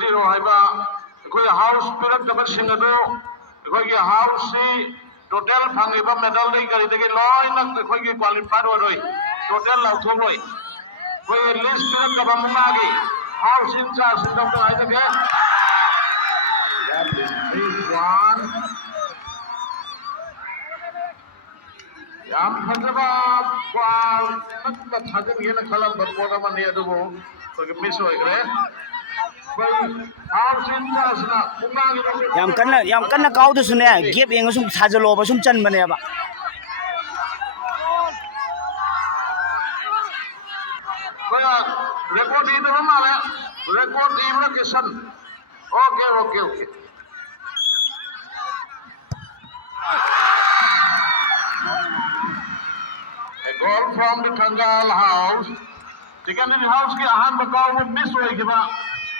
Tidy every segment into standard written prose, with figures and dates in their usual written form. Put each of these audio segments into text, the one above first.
zero haiba koi house pirak dabar singado koi ki house si total phangi ba medal dei gari dege loi nak koi ki qualified roi total lau thong roi koi list pirak dabar magi house in charge in dong ai dege that is big one yam phajaba kwal nakka thajan gena khalam bakora mani adubo koi miss hoi gre yam kanna kaw du sune gap yeng sum thajalo ba sum chan bane ba record ini mana record ini kesan okay a goal from the Thangal house chicken in house ki ahan bakaw miss hoi ki ba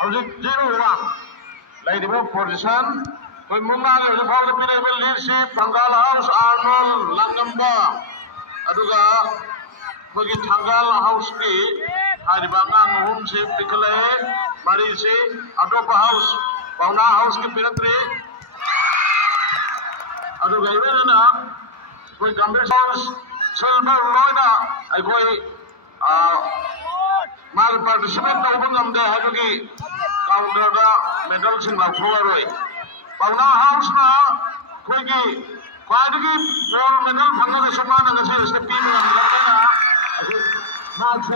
hauji 0-1 lady position koi munga le fall the playable leadership Thangal house Arnold Langamba aduga koi Thangal house ki haribangan home se pikale bari se adopa house pauna house ki piratri aduga ibena koi Gambhir house silver loina ai koi mal participate to bangam de hadugi counter da medal sing la floroi pauna house na koi ki kwadigi gold medal phanga ke samana ke se iske team ngam na match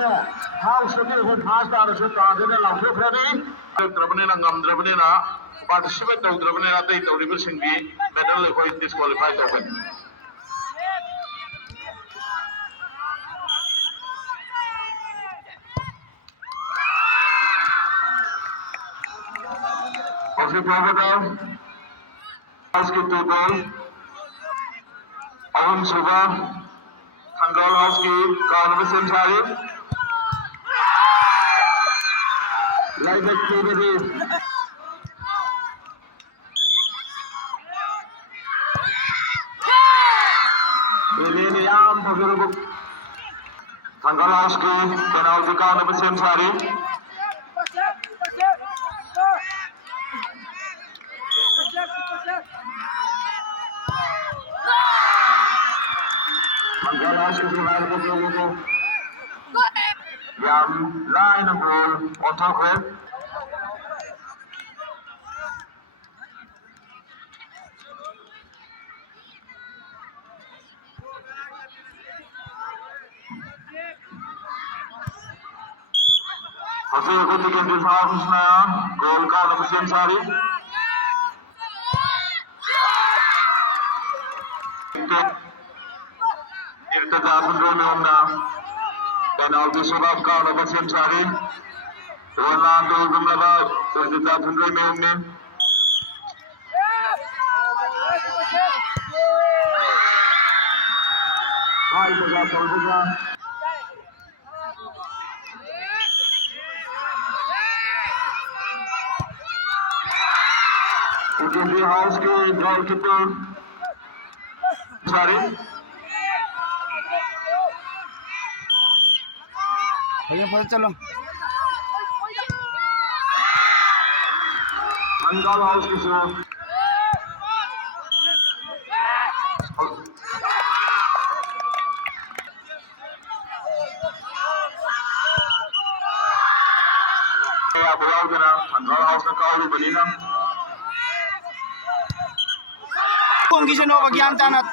house ke ko fast ar se ta de la floroi drabne na ngam drabne na participate to drabne na dei to ribil sing bi medal le koi disqualify to ben Oke Provocateur, basketball, Om Suba, Thangal house की conversation सारी, like it to the ini yang bergerak Thangal house की penalty conversation सारी. Thangal ke खिलाड़ी को लोगों को yang lain gol otak hasil ketika di Fausna gol kau Hussein Sari irtidat Romeo penalti sebab kau Hussein Sari Rolando jumlah irtidat Romeo hai bajak bola Gambhir house के goalkeeper Sari चलो Thangal house के साथ ya bola kena Thangal house का cow बनी ना kung gisano kagyan tanat